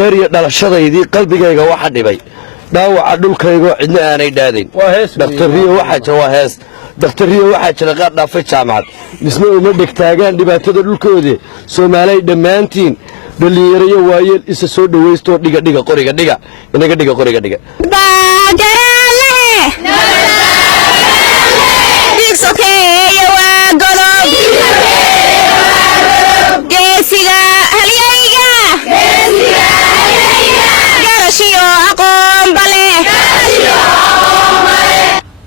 feeriya dhalashadaydii qalbigayga waxa dhibay dhaawaca dhulkayga cidna aanay dhaadayn dhaktariyo waxa jira hees dhaktariyo waxa jira qaar dhaafay jaamacad misna uma dhigtaagaan dhibaatada dhulkooda Soomaaliya dhamaantiin dhalinyaro waayeel isa soo dhaweysto dhiga qoriga dhiga inaga dhiga qoriga dhiga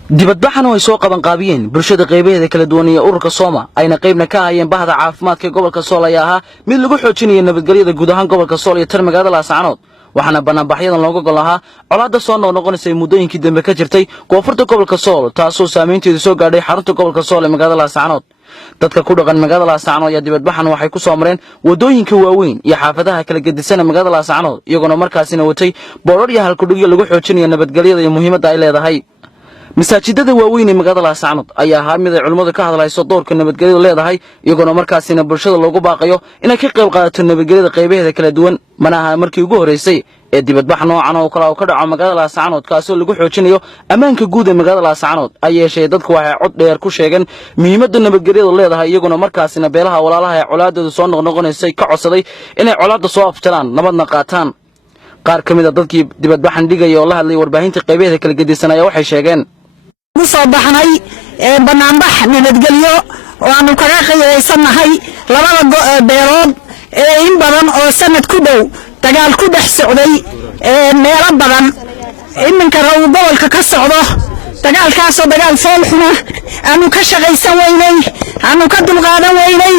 dibadbaxan oo ay soo qaban qaabiyeen bulshada qaybaheeda kala duwan ee ururka Sooma ayna qaybna ka hayeen bahda caafimaadka gobolka Sool ayaa ahaa mid lagu xoojinayo nabadgelyada guud ahaan gobolka Sool iyo magaalada Laascaanood waxaana banaanbaxyadan looga gol lahaa colaadda soo noqnoqonaysa muddooyinkii dambe ka jirtay koonfurta gobolka Sool taasoo saameynteedu soo gaadhay xarunta gobolka Sool ee magaalada Laascaanood dadka ku dhaqan magaalada Laascaanood ayaa dibadbaxan waxay ku soo mareen wadooyinka waaweyn iyo xaafadaha kala gedisan magaalada Laascaanood iyagoo markaasina watay boorar iyo halkudhigyo lagu xoojinayo nabadgelyada iyo muhiimadda ay leedahay masaajidada waaweyn ee magaalada Laascaanood ayaa ahaa mid ay culimadu ka hadlayso doorka nabadgelyadu leedahay iyagoo markaasina bulshada loogu baaqayo inay ka qayb qaadato nabadgelyada qaybaheeda kala duwan manaha markii ugu horeysay ee dibadbax noocan oo kala ka dhaco magaalada Laascaanood kaasoo lagu xoojinayo ammaanka guud ee magaalada Laascaanood ay yeeshay dadku waxay cod dheer ku sheegeen muhiimadda nabadgelyadu leedahay iyagoo markaasina beelaha walaalaha ee colaadooda soo noqnoqonaysay ka codsaday inay colaadda soo afjalaan nabadna qaataan qaar kamid ah dadkii dibadbaxan dhigay oo la hadlay warbaahinta qaybaheeda kala gedisan ayaa waxay sheegeen soo baxnay banaanbax nabadgelyo oo aanu kaga qiimaysanahay labada beelood in badan oo sanad ku dhow dagaal ku dhex socday meelo badan iminka gobolka ka socdo dagaalkaasoo dagaal fool xuna aanu ka shaqaysan weynay aanu ka dulqaadan weynay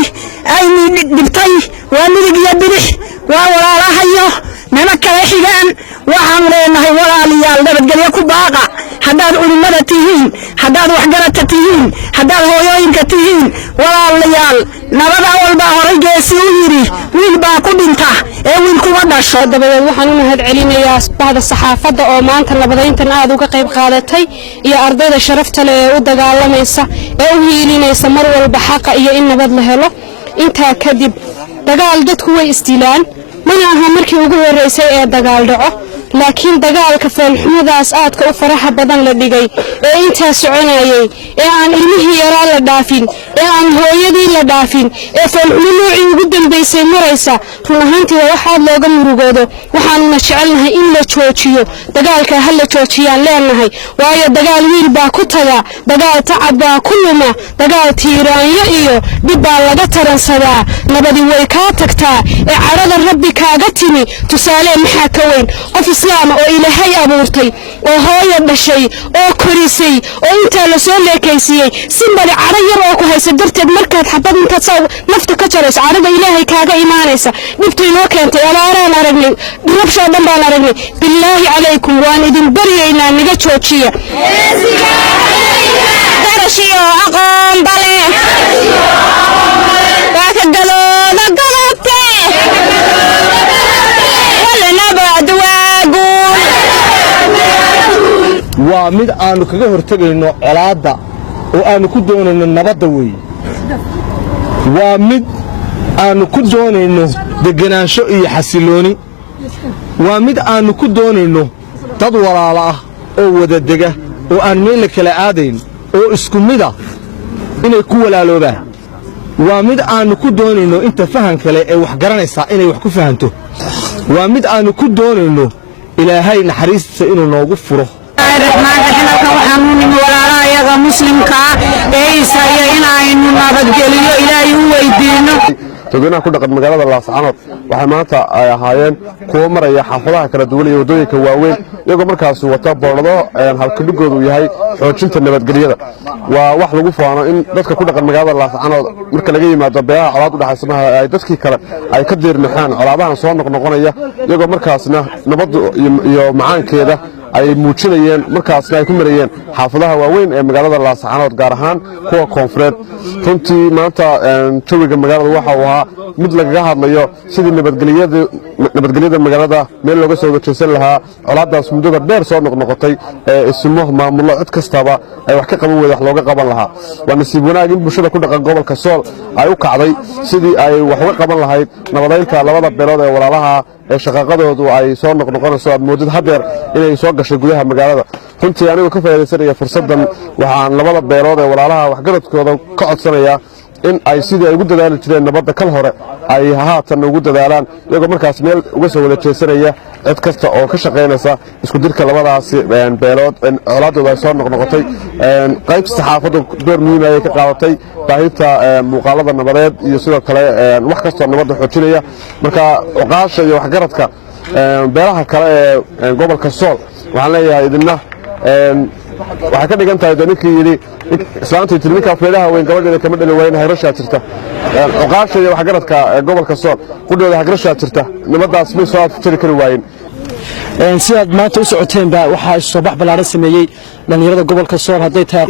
ayni dhibtay waa midig iyo bidix waa walaalahayo nima kala xigaan waxaan leenahay walaalayaal nabadgelyo ku baaqa haddaad culimada tihiin haddaad waxgarata tihiin haddaad hooyooyinka tihiin walaalayaal nabada walba horay geesi u yiri wiil baa ku dhinta ee wiil kuma dhasho dabadeed waxaan u mahad celinayaa bahda saxaafadda oo maanta nabadayntan aad uga qayb qaadatay iyo ardayda sharafta leh ee u dagaalamaysa ee u hiilinaysa mar walba xaqa iyo in nabad la helo intaa kadib dagaal dadku way istiilaan mana aha markii ugu horeysay ee dagaal dhaco laakiin dagaalka falxumadaas aadka u faraha badan la dhigay ee inta soconayay ee aan ilmihii yaraa la dhaafin ee aan hooyadii la dhaafin ee falxumadii ugu dambeysay maraysa run ahaantii waxa looga murugoodo waxaanuna jecelnahay in la joojiyo dagaalka hal la joojiyaan leenahay waayo dagaal wiil baa ku taga dagaal tacab baa ku luma dagaal tiiraanyo iyo dib baa laga taransadaa nabadi way ka tagtaa ee carada rabbi kaaga timi tusaale maxaa ka weyn qof islaam oo ilaahay abuurtay oo hooyo dhashay oo korisay oo inta la soo leekeysiyay simbali cara yar oo ku haysa darteed markaad xabad inta saw nafta ka jarayso carada ilaahay kaaga iimaanaysa dhibtu inoo keentay abaaraan aragnay rabsho dhan baan aragnay billaahi calaykum waan idin baryaynaa naga joojiya darashiyo aqoon bale waa ka galooda galabte waa mid aanu kaga hortagayno colaadda oo aanu ku doonayno nabadda weeye waa mid aanu ku doonayno deganaansho iyo xasilooni waa mid aanu ku doonayno dad walaalo ah oo wada dega oo aan meel kala aadayn oo isku mid ah inay ku walaaloobaan waa mid aanu ku doonayno inta fahan kale ee wax garanaysa inay wax ku fahanto waa mid aanu ku doonayno ilaahay naxariistiisa inuu noogu furo walaalayaga muslimka ee isaya inaynu nabadgeliyo ilaahay u weydiino dadweynaha ku dhaqan magaalada Laascaanood waxay maanta ay ahaayeen kuwa maraya xaafadaha kala duwan iyo wadooyinka waaweyn iyagoo markaas wata boorado halkudhigoodu yahay xoojinta nabadgelyada waa wax lagu faano in dadka ku dhaqan magaalada Laascaanood marka laga yimaado beelaha colaad u dhaxaysan ay dadkii kale ay ka diirnaxaan colaadahan soo noqnoqonaya iyagoo markaasna nabad iyo macaankeeda ay muujinayeen markaasna ay ku marayeen xaafadaha waaweyn ee magaalada Laascaanood gaar ahaan kuwa koonfureed runtii maanta jawiga magaalada waxa uu ahaa mid laga hadlayo sidii nabadgelyada magaalada meel looga soo wajahsan lahaa colaadaas muddada dheer soo noqnoqotay ee ismo maamulo cid kastaba ay wax ka qaban wada wax looga qaban lahaa waa nasiib wanaag in bulshada ku dhaqan gobolka Sool ay u kacday sidii ay wax uga qaban lahayd nabadaynta labada beelood ee walaalaha ee shaqaqadoodu ay soo noqnoqonayso aad moodid hadeer inay soo gashay gudaha magaalada runtii anigu ka faa'iideysanaya fursadan waxaan labada beelood ee walaalaha waxgaradkooda ka codsanayaa in ay sidii ay ugu dadaali jireen nabadda kal hore ay haatan ugu dadaalaan iyagoo markaas meel uga soo wada jeesanaya cid kasta oo ka shaqaynaysa isku dirka labadaasi beelood colaadooda ay soo noqnoqotay qayb saxaafaddu door muhiim ayay ka qaadatay baahinta muuqaalada nabadeed iyo sidoo kale wax kastoo nabadda xoojinaya marka oqaasha iyo waxgaradka beelaha kale ee gobolka Sool waxaan leeyahay idinna waxay ka dhigan tahay ninkii yidhi islaantii tiri ninka feelaha weyn gabadheeda kama dhali wayn hayrashaa jirta oqaasha iyo waxgaradka gobolka Sool qudhooda hayrashaa jirta nabadaas may soo afjari kari waayeen sidaad maanta u socoteen baa waxaa soo bax balaaran sameeyay dhalinyarada gobolka Sool haday tahay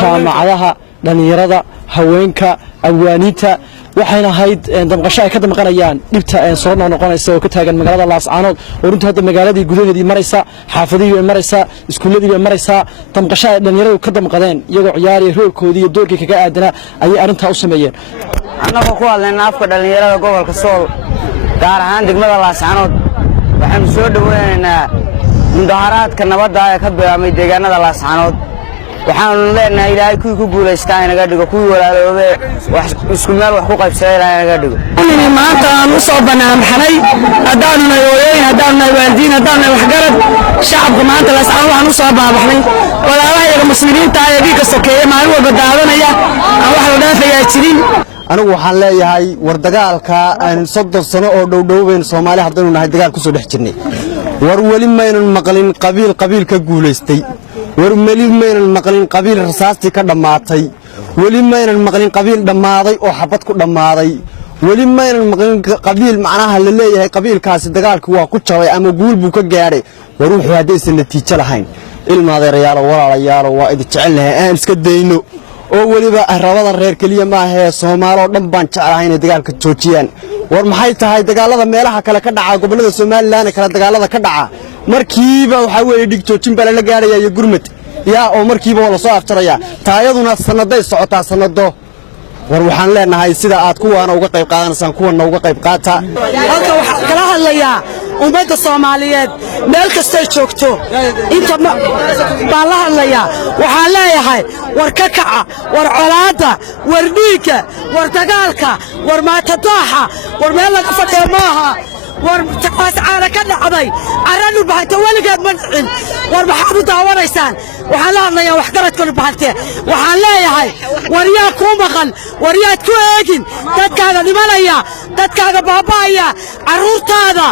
jaamacadaha dhalinyarada haweenka awaaniinta waxayna ahayd damqasho ay ka damqanayaan dhibta soo noqonaysa oo ka taagan magaalada Laascaanood oo runtii hadda magaaladii gudaheedii maraysa xaafadihii ay maraysa iskuuladii ay maraysa damqasho ay dhalinyaradu ka damqadeen iyagoo ciyaariyo roolkoodii iyo doorkii kaga aadana ayay arintaa u sameeyeen annagu ku hadlayna afka dhalinyarada gobolka Sool gaar ahaan degmada Laascaanood waxaan soo dhaweynaynaa mudaharaadka nabadda ee ka bilaabmay deegaanada Laascaanood waxaan leenahay ilaahay ku guuleystaa inaga dhigo ku walaaloobe wax isku meel wax ku qaybsaday ilaahay inaga dhigo maanta aan u soo banaanbaxnay hadaan hooyooyin hadaan waalidiin hadaan waxgarad shacabka maanta Laascaanood waxaan u soo banaanbaxnay walaalaha muslimiinta ee dhiigga sokeeye maalin walba daadanaya aan wax la dhaafayaa jirin anigu waxaan leeyahay war dagaalka aan 30 sano oo dhowdhowbeen Soomaali hadanu nahay dagaal ku soo dhex jirnay war wali maynan maqlin qabiil ka guuleystay war wali maynan maqlin qabiil rasaastii ka dhamaatay wali maynan maqlin qabiil dhamaaday oo xabad ku dhamaaday wali maynan maqlin qabiil macnaha la leeyahay qabiilkaasi dagaalku waa ku jabay ama guul buu ka gaaray war wuxuu hadaysan natiijo lahayn ilmaadeerayaal walaalayaal waa idin jecel lahayn aan iska dayno oo waliba rabada reer kaliya ma aha Soomaaliya oo dhan baan jecelahay inay dagaalka joojiyaan war maxay tahay dagaalada meelaha kale ka dhaca gobolada Soomaaliland kala dagaalada ka dhaca markiiba waxa weeye dhig joojin baa la gaaraya iyo gurmad oo markiiba wala soo aftaraya taayaduna sanaday socotaa sanado war waxaan leenahay sida aad kuwaana uga qayb qaadanaysaan kuwana uga qayb qaata halka waxa kala hadlayaa ummadda Soomaaliyeed meel kasta joogto inta baa la hadlayaa waxaan leeyahay war ka kaca war colaada war dhiigga war dagaalka war maatadaaxa war meel laga fadhiyo maaha war taas caana ka dhacday aradu bahayta waligeed ma dhicin war maxaad u daawanaysaan waxaan la hadlayaa wax garadkooda bahayta waxaan leeyahay war yaa ku maqan war yaad ku eegin dadkaaga dhimanaya dadkaaga baabaaya caruurtaada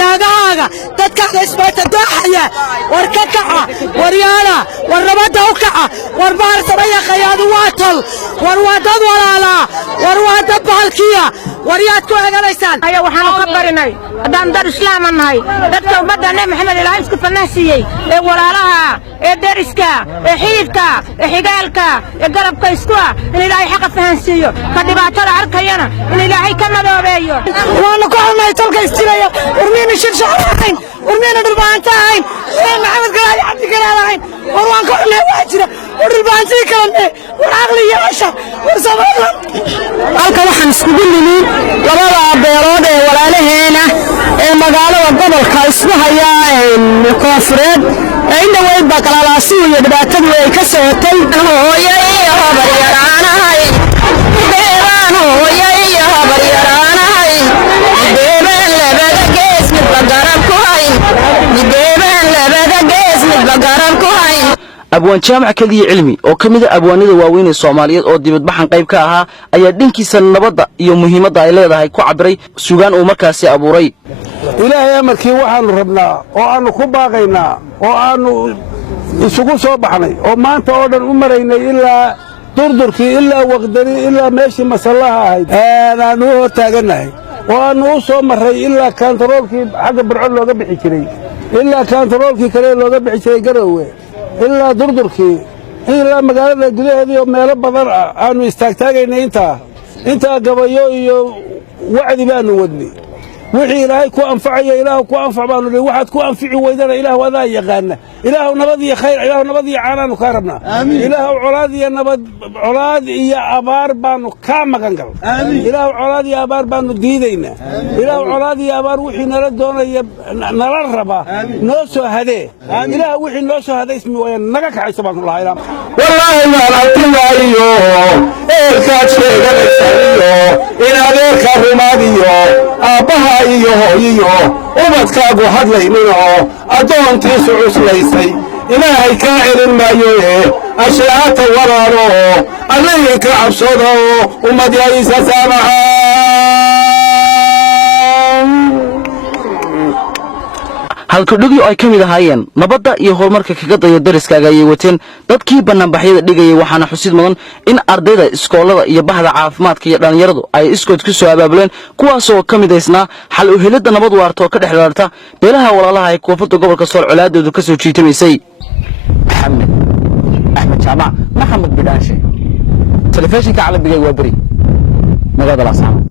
naagahaaga dadkaaga isbaata daaxaya war ka kaca war yaala war nabadda u kaca war baar samaya qayaadu waa tol war waa dad walaala war waa dad bahalkiya war yaad ku eeganaysaan ayaa waxaan ka barinay haddaan dad islaam nahay dadka ummadda Nabi Maxamed ilaahay isku fanaasiyay ee walaalaha ee deriska ee xididka ee xigaalka ee garabka isku in ilaahay xaq fahansiiyo ka dhibaatada arkayana in ilaahay ka madoobeeyo waana ku xumay tolka istiraya urmina shirshaqayn urmina dhulbaantayn maxamed galaali cabdi galaalayn war waan ku xumay wax jira dhulbaantii kale war aqli yeesha war sabab halka waxaan isku nimiin labada beelood ee walaalaheena ee magaalada gobolka isku haya koonfureed inda way baqalaasi iyo dhibaatadu ay ka socotay hooyay habaryaraanahay beeran hooyay habaryaraanahay beeran labada gees mid bagaran ku hay beeran labada gees mid bagaran ku hay abwaan jaamac kaliya cilmi oo kamid ah abwaanada waaweyn ee Soomaaliyeed oo dibadbaxan qayb ka ahaa ayaa dhankiisa nabadda iyo muhiimadda ay leedahay ku cabiray suugaan uu markaasi abuuray ilaahay amarkii waxaanu rabnaa oo aanu ku baaqaynaa oo aanu isugu soo baxnay oo maanta oo dhan u maraynay ilaa durdurkii ilaa waqdani ilaa meeshii masallaha ahayd aanu u hortaaganahay oo aanu u soo maray ilaa kantaroolkii xagga burcod looga bixi jiray ilaa kantaroolkii kale looga bixi jiray Garowe ilaa durdurkii ilaa magaalada gudaheedii oo meelo badan aanu istaagtaagaynay intaa gabayo iyo wacdi baanu wadnay wixii ilaahay ku anfacayo ilaahu ku anfac baanu waxaad ku anfici weydana ilaahu adaa yaqaana ilaahu nabad iyo khayr ilaahu nabad iyo caanaanu kaa rabnaa ilaahu colaad iyo abaar baanu kaa magan gal ilaahu colaad iyo abaar baanu diidaynaa ilaahu colaad iyo abaar wixii nala doonaya nala raba noo soo hadee ilaahu wixii noo soo haday ismi waaya naga kaxayso baan ku lahaa ilaa wallaahi maan arkinaayo eelkaad sheeganaysayo in adeerka rumaad iyo aabbaha iyo hooyiyo ubadkaagu hadlayninoo addoontiisu cuslaysay ilaahay kaa celin maayoe ashaata walaalo allayinka cabsooda oo ummad yaysa saamaxaan halkudhigyo ay ka mid ahaayeen nabadda iyo horumarka kaga daya dariskaaga ayay wateen dadkii bannaanbaxyada dhigayay waxaana xusid mudan in ardayda iskoolada iyo bahda caafimaadka iyo dhallinyaradu ay iskood ku soo abaabuleen kuwaasoo ka midaysnaa xal u helidda nabad waarta oo ka dhex dhaarta beelaha walaalaha ee koonfurta gobolka sool colaadeedu ka soo jiitamaysay maxamed axmed jaamac maxamed bidhaanshe telefishinka calabiga waa beri magaalada laascaanood